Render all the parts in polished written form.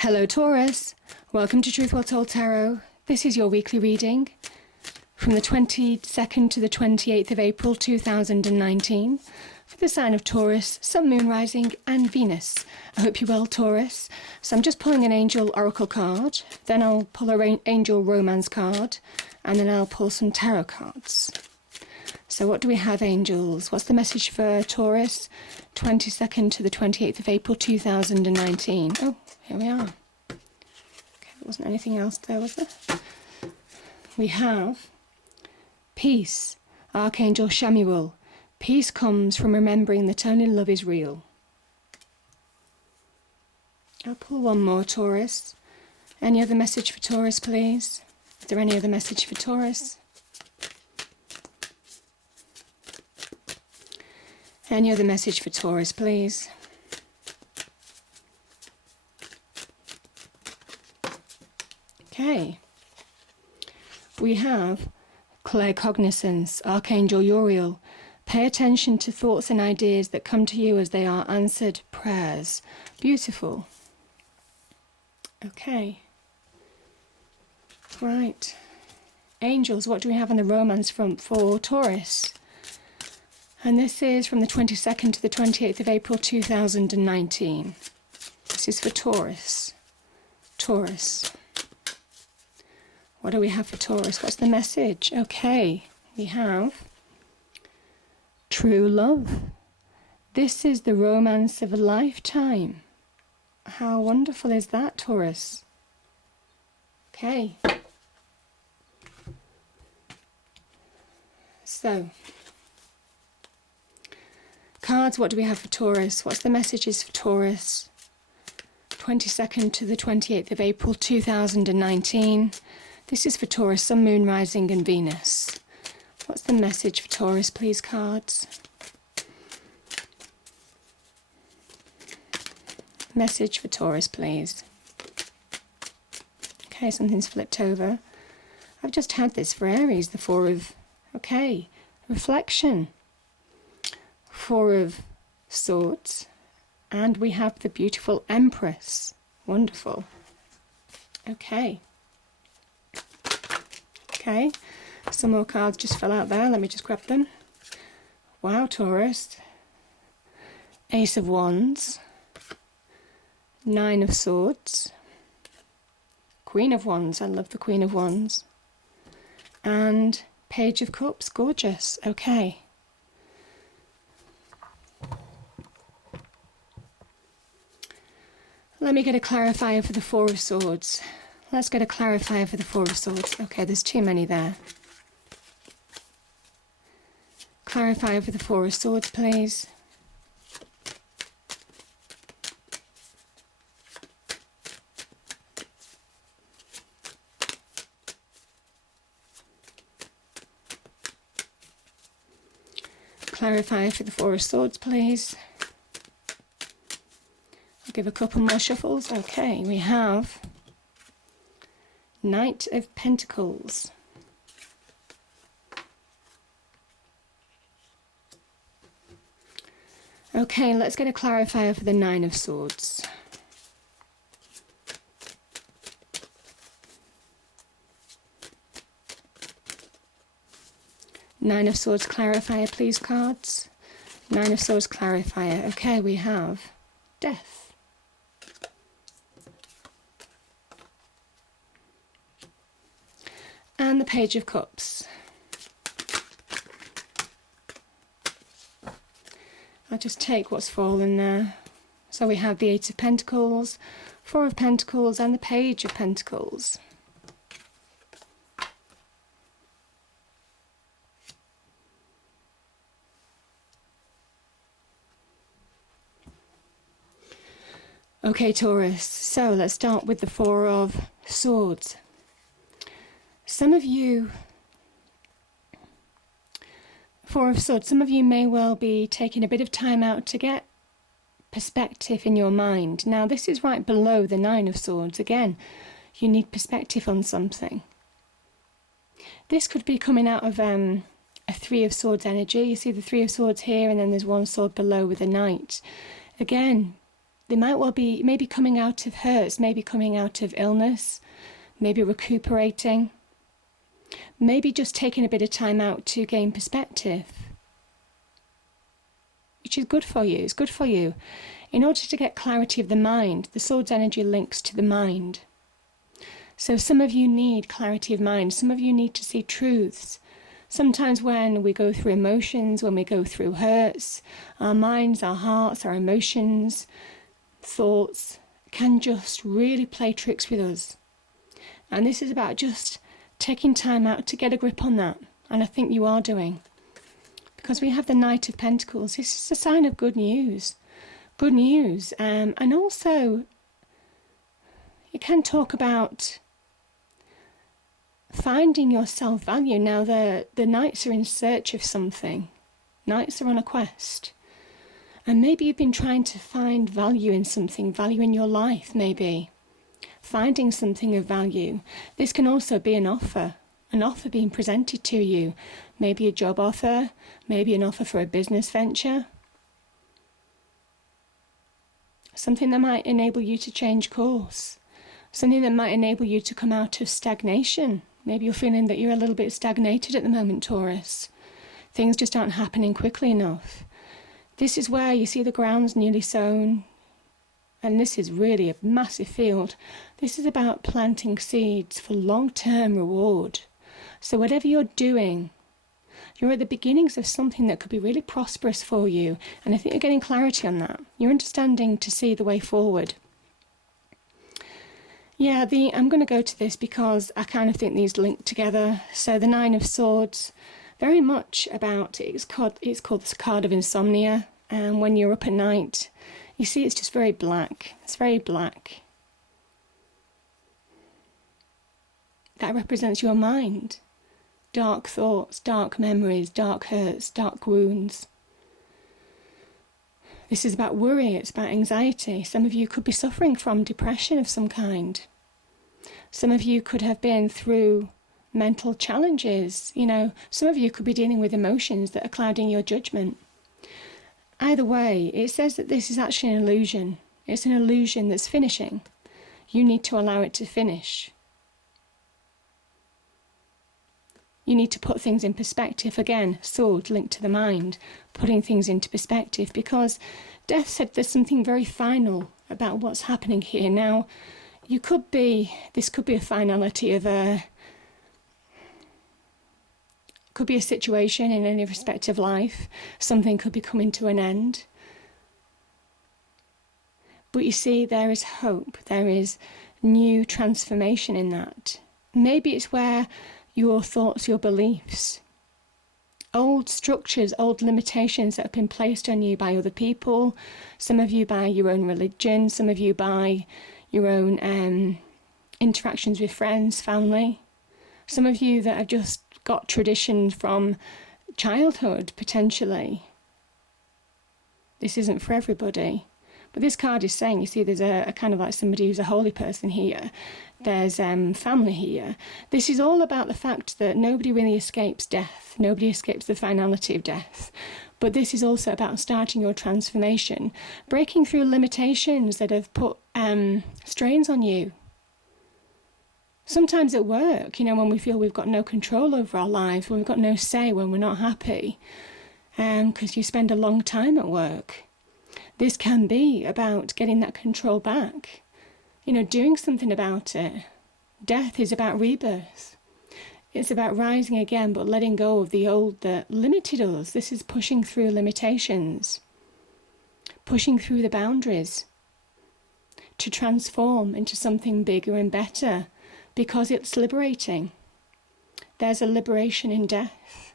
Hello Taurus, welcome to Truth Well Told Tarot. This is your weekly reading from the 22nd to the 28th of April 2019 for the sign of Taurus, Sun, Moon, Rising and Venus. I hope you're well, Taurus. So I'm just pulling an Angel Oracle card, then I'll pull an Angel Romance card, and then I'll pull some Tarot cards. So what do we have, angels? What's the message for Taurus, 22nd to the 28th of April 2019? Oh, here we are. Okay, there wasn't anything else there, was there? We have peace, Archangel Shamuel. Peace comes from remembering that only love is real. I'll pull one more, Taurus. Any other message for Taurus, please? Is there any other message for Taurus? Any other message for Taurus, please? Okay. We have claircognizance, Archangel Uriel. Pay attention to thoughts and ideas that come to you as they are answered prayers. Beautiful. Okay. Right. Angels, what do we have on the romance front for Taurus? And this is from the 22nd to the 28th of April 2019. This is for Taurus. Taurus. What do we have for Taurus? What's the message? Okay, we have true love. This is the romance of a lifetime. How wonderful is that, Taurus? Okay. So, cards, what do we have for Taurus? What's the messages for Taurus? 22nd to the 28th of April 2019. This is for Taurus, Sun, Moon, Rising and Venus. What's the message for Taurus, please, cards? Message for Taurus, please. Okay, something's flipped over. I've just had this for Aries, the Four of... Okay, reflection. Four of Swords. And we have the beautiful Empress. Wonderful. Okay. Okay, some more cards just fell out there. Let me just grab them. Wow, Taurus. Ace of Wands. Nine of Swords. Queen of Wands. I love the Queen of Wands. And Page of Cups. Gorgeous. Okay. Let me get a clarifier for the Four of Swords. Let's get a clarifier for the Four of Swords. Okay, there's too many there. Clarifier for the Four of Swords, please. Clarifier for the Four of Swords, please. I'll give a couple more shuffles. Okay, we have Knight of Pentacles. Okay, let's get a clarifier for the Nine of Swords. Nine of Swords clarifier, please, cards. Nine of Swords clarifier. Okay, we have Death. And the Page of Cups. I'll just take what's fallen there. So we have the Eight of Pentacles, Four of Pentacles and the Page of Pentacles. Okay, Taurus, so let's start with the Four of Swords. Some of you, Four of Swords, some of you may well be taking a bit of time out to get perspective in your mind. Now, this is right below the Nine of Swords. Again, you need perspective on something. This could be coming out of a Three of Swords energy. You see the Three of Swords here, and then there's one sword below with a Knight. Again, They might well be maybe coming out of hurts, maybe coming out of illness, maybe recuperating, maybe just taking a bit of time out to gain perspective, which is good for you. It's good for you. In order to get clarity of the mind, the sword's energy links to the mind. So some of you need clarity of mind. Some of you need to see truths. Sometimes when we go through emotions, when we go through hurts, our minds, our hearts, our emotions, thoughts can just really play tricks with us. And this is about just taking time out to get a grip on that. And I think you are doing. Because we have the Knight of Pentacles. This is a sign of good news. Good news. And also, you can talk about finding your self-value. Now, the Knights are in search of something. Knights are on a quest. And maybe you've been trying to find value in something, value in your life, maybe. Finding something of value. This can also be an offer being presented to you. Maybe a job offer, maybe an offer for a business venture. Something that might enable you to change course. Something that might enable you to come out of stagnation. Maybe you're feeling that you're a little bit stagnated at the moment, Taurus. Things just aren't happening quickly enough. This is where you see the ground's newly sown. And this is really a massive field. This is about planting seeds for long-term reward. So whatever you're doing, you're at the beginnings of something that could be really prosperous for you. And I think you're getting clarity on that. You're understanding to see the way forward. Yeah, I'm going to go to this because I kind of think these link together. So the Nine of Swords, very much about, it's called the card of insomnia. And when you're up at night, you see it's just very black. It's very black. That represents your mind. Dark thoughts, dark memories, dark hurts, dark wounds. This is about worry, it's about anxiety. Some of you could be suffering from depression of some kind. Some of you could have been through mental challenges. You know, some of you could be dealing with emotions that are clouding your judgment. Either way, it says that this is actually an illusion. It's an illusion that's finishing. You need to allow it to finish. You need to put things in perspective. Again, sword linked to the mind, putting things into perspective, because Death said there's something very final about what's happening here. Now, this could be a finality of could be a situation in any respect of life. Something could be coming to an end. But you see, there is hope. There is new transformation in that. Maybe it's where your thoughts, your beliefs, old structures, old limitations that have been placed on you by other people, some of you by your own religion, some of you by your own interactions with friends, family, some of you that have just got traditions from childhood, potentially. This isn't for everybody. But this card is saying, you see, there's a kind of like somebody who's a holy person here. There's family here. This is all about the fact that nobody really escapes death. Nobody escapes the finality of death. But this is also about starting your transformation, breaking through limitations that have put strains on you. Sometimes at work, you know, when we feel we've got no control over our lives, when we've got no say, when we're not happy, because you spend a long time at work. This can be about getting that control back, you know, doing something about it. Death is about rebirth. It's about rising again, but letting go of the old that limited us. This is pushing through limitations, pushing through the boundaries to transform into something bigger and better, because it's liberating. There's a liberation in death.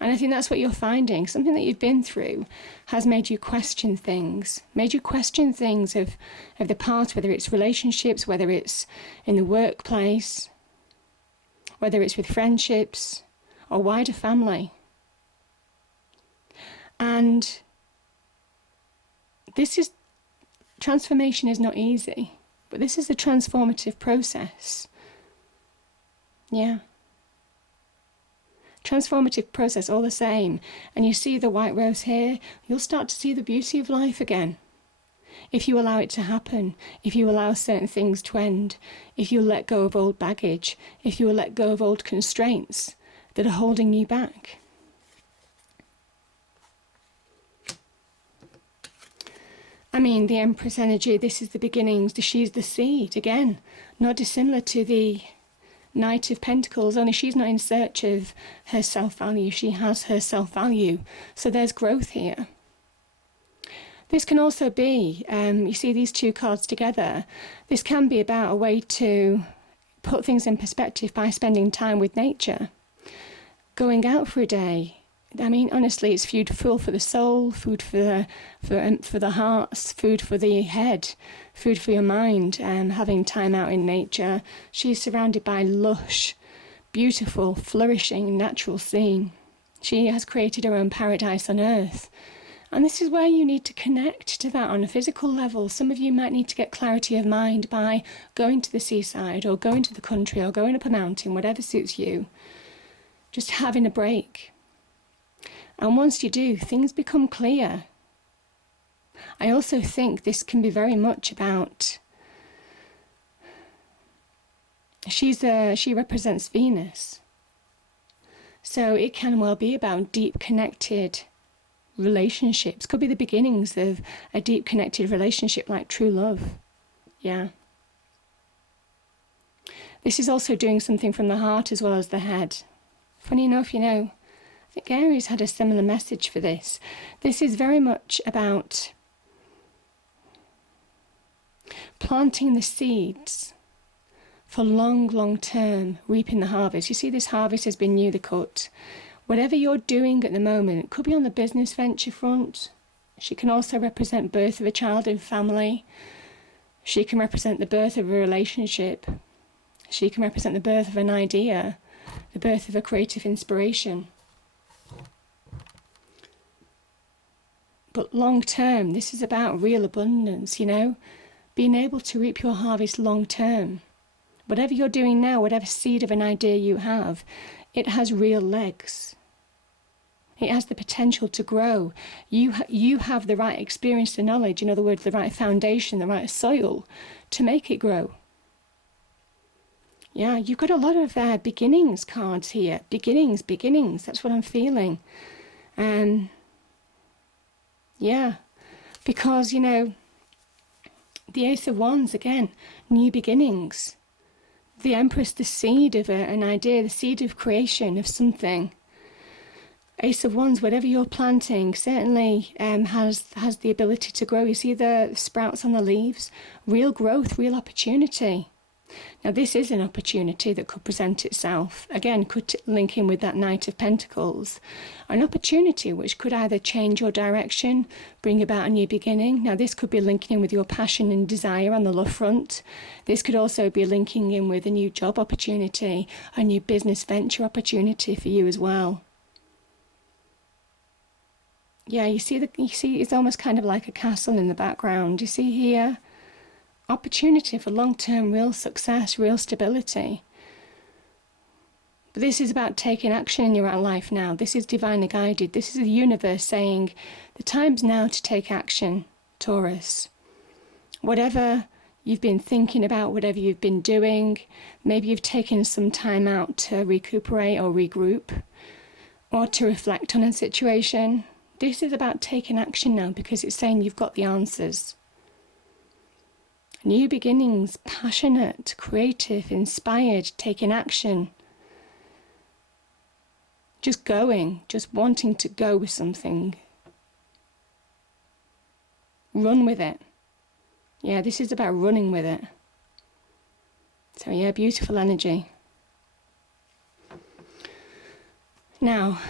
And I think that's what you're finding. Something that you've been through has made you question things, of the past, whether it's relationships, whether it's in the workplace, whether it's with friendships or wider family. And transformation is not easy, but this is a transformative process. Yeah. Transformative process all the same. And you see the white rose here, you'll start to see the beauty of life again. if you allow it to happen, if you allow certain things to end, if you let go of old baggage, if you let go of old constraints that are holding you back. I mean, the Empress energy, this is the beginnings, she's the seed, again, not dissimilar to the Knight of Pentacles, only she's not in search of her self-value, she has her self-value, so there's growth here. This can also be, you see these two cards together, this can be about a way to put things in perspective by spending time with nature, going out for a day. I mean, honestly, it's food for the soul, food for the hearts, food for the head, food for your mind, and having time out in nature. She's surrounded by lush, beautiful, flourishing, natural scene. She has created her own paradise on earth. And this is where you need to connect to that on a physical level. Some of you might need to get clarity of mind by going to the seaside or going to the country or going up a mountain, whatever suits you. Just having a break. And once you do, things become clear. I also think this can be very much about, she represents Venus. So it can well be about deep connected relationships. Could be the beginnings of a deep connected relationship like true love. Yeah. This is also doing something from the heart as well as the head. Funny enough, I think Aries had a similar message for this. This is very much about planting the seeds for long term, reaping the harvest. You see, this harvest has been newly cut. Whatever you're doing at the moment, it could be on the business venture front. She can also represent birth of a child in family. She can represent the birth of a relationship. She can represent the birth of an idea, the birth of a creative inspiration. But long term, this is about real abundance, being able to reap your harvest long term. Whatever you're doing now, whatever seed of an idea you have, it has real legs. It has the potential to grow. You have the right experience and knowledge, in other words, the right foundation, the right soil to make it grow. Yeah, you've got a lot of beginnings cards here. Beginnings, that's what I'm feeling. Yeah, because, the Ace of Wands, again, new beginnings. The Empress, the seed of an idea, the seed of creation of something. Ace of Wands, whatever you're planting, certainly has the ability to grow. You see the sprouts on the leaves? Real growth, real opportunity. Now, this is an opportunity that could present itself. Again, could link in with that Knight of Pentacles. An opportunity which could either change your direction, bring about a new beginning. Now, this could be linking in with your passion and desire on the love front. This could also be linking in with a new job opportunity, a new business venture opportunity for you as well. Yeah, you see it's almost kind of like a castle in the background. You see here? Opportunity for long-term real success, real stability. But this is about taking action in your life now. This is divinely guided. This is the universe saying, the time's now to take action, Taurus. Whatever you've been thinking about, whatever you've been doing, maybe you've taken some time out to recuperate or regroup, or to reflect on a situation. This is about taking action now because it's saying you've got the answers. New beginnings, passionate, creative, inspired, taking action. Just going, just wanting to go with something. Run with it. Yeah, this is about running with it. So yeah, beautiful energy. Now,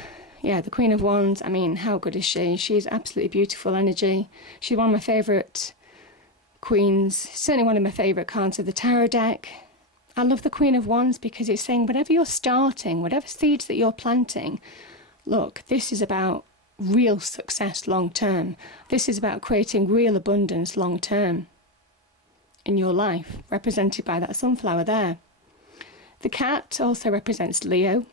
yeah, the Queen of Wands, I mean, how good is she? She's absolutely beautiful energy. She's one of my favourite queens, certainly one of my favourite cards of the tarot deck. I love the Queen of Wands because it's saying whatever you're starting, whatever seeds that you're planting, look, this is about real success long term. This is about creating real abundance long term in your life, represented by that sunflower there. The cat also represents Leo.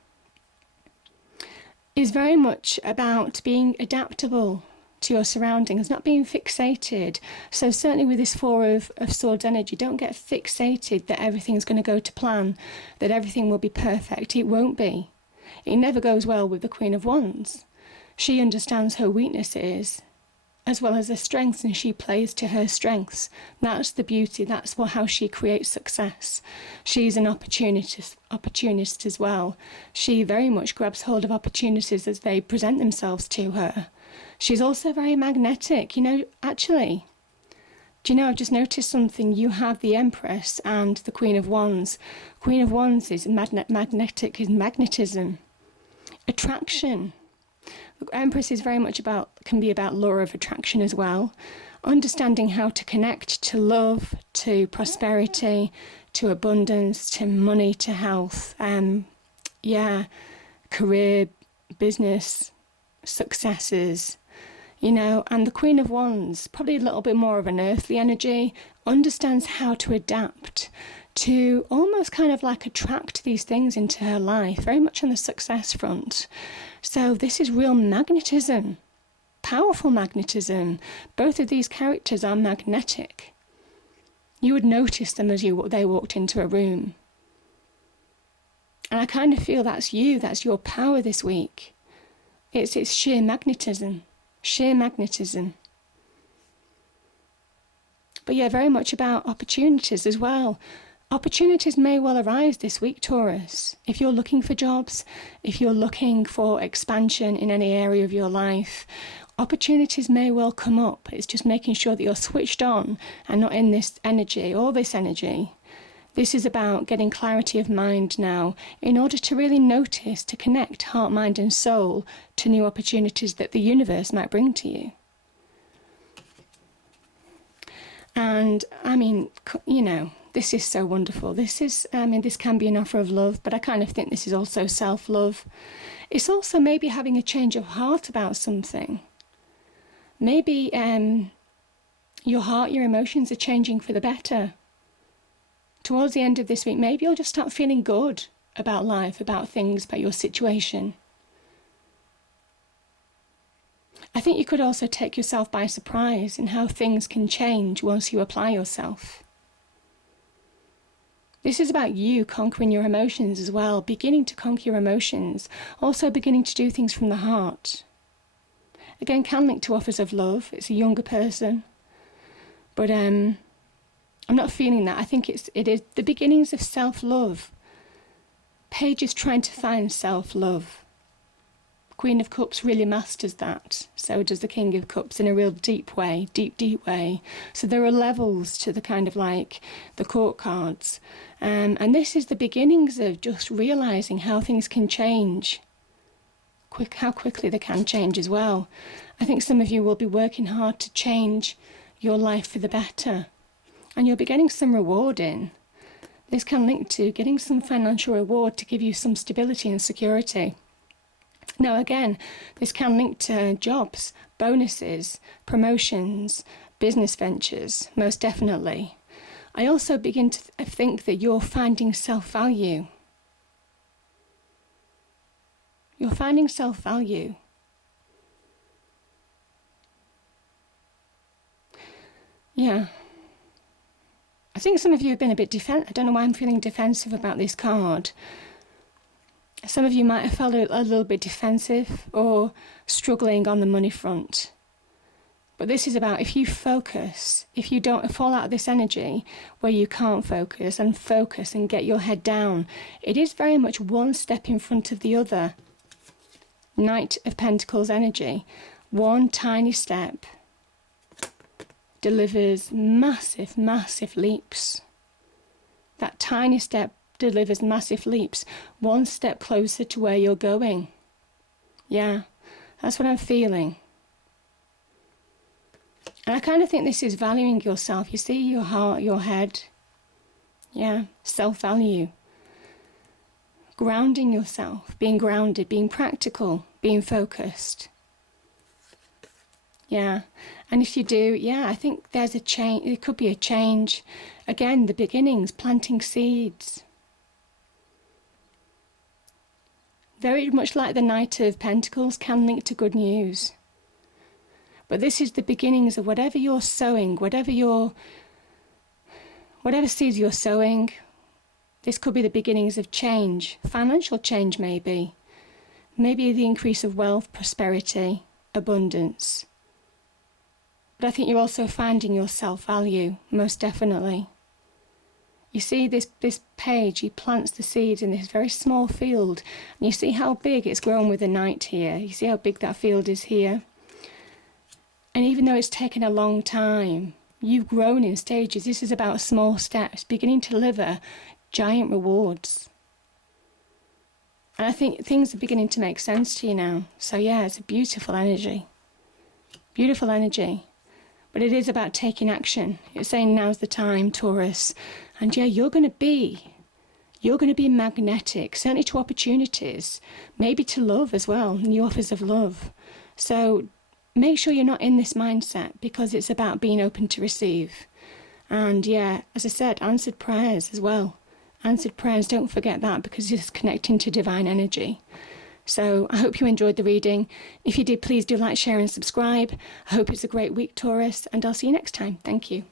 Is very much about being adaptable, to your surroundings, not being fixated. So certainly with this Four of Swords energy, don't get fixated that everything's going to go to plan, that everything will be perfect. It won't be. It never goes well with the Queen of Wands. She understands her weaknesses as well as her strengths, and she plays to her strengths. That's the beauty. That's how she creates success. She's an opportunist as well. She very much grabs hold of opportunities as they present themselves to her. She's also very magnetic. You know, actually, do you know, I've just noticed something. You have the Empress and the Queen of Wands. Queen of Wands is magnetic, is magnetism, attraction. Empress is very much can be about law of attraction as well. Understanding how to connect to love, to prosperity, to abundance, to money, to health. Career, business, successes, you know. And the Queen of Wands, probably a little bit more of an earthly energy, understands how to adapt to almost kind of like attract these things into her life, very much on the success front. So this is real magnetism, powerful magnetism. Both of these characters are magnetic. You would notice them as they walked into a room. And I kind of feel that's you, that's your power this week. It's sheer magnetism, sheer magnetism. But yeah, very much about opportunities as well. Opportunities may well arise this week, Taurus. If you're looking for jobs, if you're looking for expansion in any area of your life, opportunities may well come up. It's just making sure that you're switched on and not in this energy or this energy. This is about getting clarity of mind now in order to really notice, to connect heart, mind and soul to new opportunities that the universe might bring to you. And I mean, you know, this is so wonderful. This is, this can be an offer of love, but I kind of think this is also self-love. It's also maybe having a change of heart about something. Maybe your heart, your emotions are changing for the better. Towards the end of this week, maybe you'll just start feeling good about life, about things, about your situation. I think you could also take yourself by surprise in how things can change once you apply yourself. This is about you conquering your emotions as well, beginning to conquer your emotions, also beginning to do things from the heart. Again, can link to offers of love. It's a younger person. But I'm not feeling that. I think it is the beginnings of self-love. Page is trying to find self-love. Queen of Cups really masters that. So does the King of Cups in a real deep way, deep way. So there are levels to the kind of like the court cards. And this is the beginnings of just realising how things can change. How quickly they can change as well. I think some of you will be working hard to change your life for the better. And you'll be getting some reward in. This can link to getting some financial reward to give you some stability and security. Now again, this can link to jobs, bonuses, promotions, business ventures, most definitely. I also begin to think that you're finding self-value. You're finding self-value. Yeah. I think some of you have been a bit I don't know why I'm feeling defensive about this card. Some of you might have felt a little bit defensive or struggling on the money front. But this is about if you focus, if you don't fall out of this energy where you can't focus and get your head down, it is very much one step in front of the other. Knight of Pentacles energy. One tiny step delivers massive, massive leaps. That tiny step delivers massive leaps, one step closer to where you're going. Yeah, that's what I'm feeling. And I kind of think this is valuing yourself. You see, your heart, your head. Yeah, self-value. Grounding yourself, being grounded, being practical, being focused. Yeah, and if you do, yeah, I think there's a change. It could be a change. Again, the beginnings, planting seeds. Very much like the Knight of Pentacles can link to good news. But this is the beginnings of whatever you're sowing, whatever seeds you're sowing. This could be the beginnings of change, financial change maybe. Maybe the increase of wealth, prosperity, abundance. But I think you're also finding your self-value, most definitely. You see this page, he plants the seeds in this very small field. And you see how big it's grown with the Knight here. You see how big that field is here. And even though it's taken a long time, you've grown in stages. This is about small steps, beginning to deliver giant rewards. And I think things are beginning to make sense to you now. So yeah, it's a beautiful energy. Beautiful energy. But it is about taking action. It's saying now's the time, Taurus. And yeah, you're going to be magnetic, certainly to opportunities, maybe to love as well, new offers of love. So make sure you're not in this mindset, because it's about being open to receive. And yeah, as I said, answered prayers as well. Answered prayers, don't forget that, because it's connecting to divine energy. So I hope you enjoyed the reading. If you did, please do like, share and subscribe. I hope it's a great week, Taurus, and I'll see you next time. Thank you.